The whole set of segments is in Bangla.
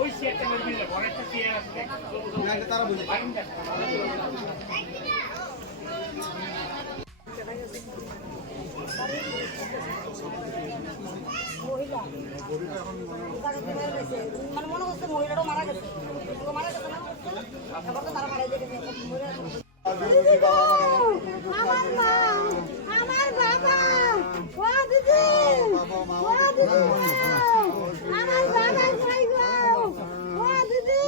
ওই চেয়ারটা বলবি না, বড় একটা চেয়ার আছে তারা বলবে মানে মনে করছে মহিলাটাও মারা গেছে মারা গেছে না তারপর তো তারা মারা গেছে আমার বাবা ও দিদি ও দিদি আমার বাবা কই গো ও দিদি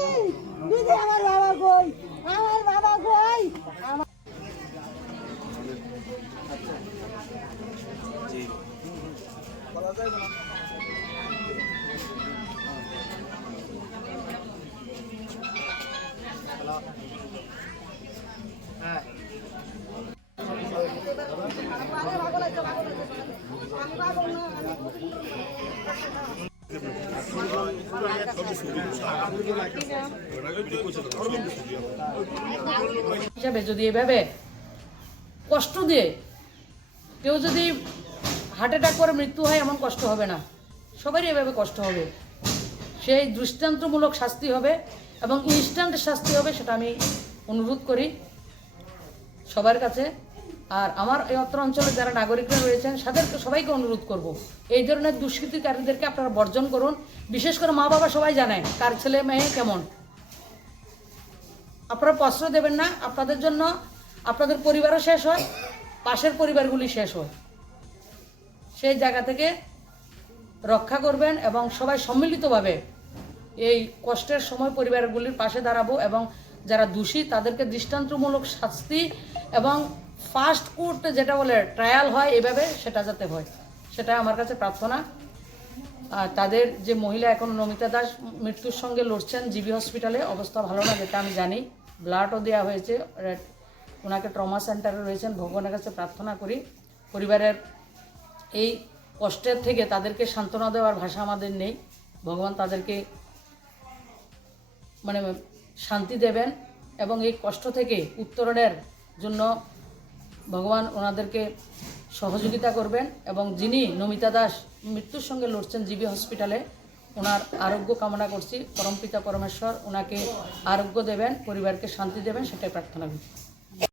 দিদি আমার বাবা কই আমার বাবা কই জি বলা যায় না হ্যাঁ হিসাবে যদি এভাবে কষ্ট দিয়ে কেউ যদি হার্ট অ্যাটাক করে মৃত্যু হয় এমন কষ্ট হবে না, সবারই এভাবে কষ্ট হবে। সেই দৃষ্টান্তমূলক শাস্তি হবে এবং ইনস্ট্যান্ট শাস্তি হবে, সেটা আমি অনুরোধ করি সবার কাছে। আর আমার এই অত্র অঞ্চলে যারা নাগরিকরা রয়েছেন তাদেরকে সবাইকে অনুরোধ করব, এই ধরনের দুষ্কৃতিকারীদেরকে আপনারা বর্জন করুন। বিশেষ করে মা বাবা সবাই জানেন কার ছেলে মেয়ে কেমন। আপনারা প্রশ্রয় দেবেন না, আপনাদের জন্য আপনাদের পরিবারও শেষ হয়, পাশের পরিবারগুলি শেষ হয়। সেই জায়গা থেকে রক্ষা করবেন এবং সবাই সম্মিলিতভাবে এই কষ্টের সময় পরিবারগুলির পাশে দাঁড়াবো এবং যারা দোষী তাদেরকে দৃষ্টান্তমূলক শাস্তি এবং ফার্স্ট কোর্ট যেটা বলে ট্রায়াল হয় এভাবে সেটা যাতে হয়, সেটা আমার কাছে প্রার্থনা। আর তাদের যে মহিলা এখন নমিতা দাস মৃত্যুর সঙ্গে লড়ছেন জিবি হসপিটালে, অবস্থা ভালো না যেটা আমি জানি, ব্লাডও দেওয়া হয়েছে, ওনাকে ট্রমা সেন্টারে রয়েছেন। ভগবানের কাছে প্রার্থনা করি পরিবারের এই কষ্টের থেকে তাদেরকে সান্ত্বনা দেওয়ার ভাষা আমাদের নেই। ভগবান তাদেরকে মানে শান্তি দেবেন এবং এই কষ্ট থেকে উত্তরণের জন্য ভগবান ওনাদেরকে সহযোগিতা করবেন এবং যিনি নমিতা দাস মৃত্যুর সঙ্গে লড়ছেন জিবি হসপিটালে, ওনার আরোগ্য কামনা করছি। পরমপিতা পরমেশ্বর ওনাকে আরোগ্য দেবেন, পরিবারকে শান্তি দেবেন, সেটাই প্রার্থনা করি।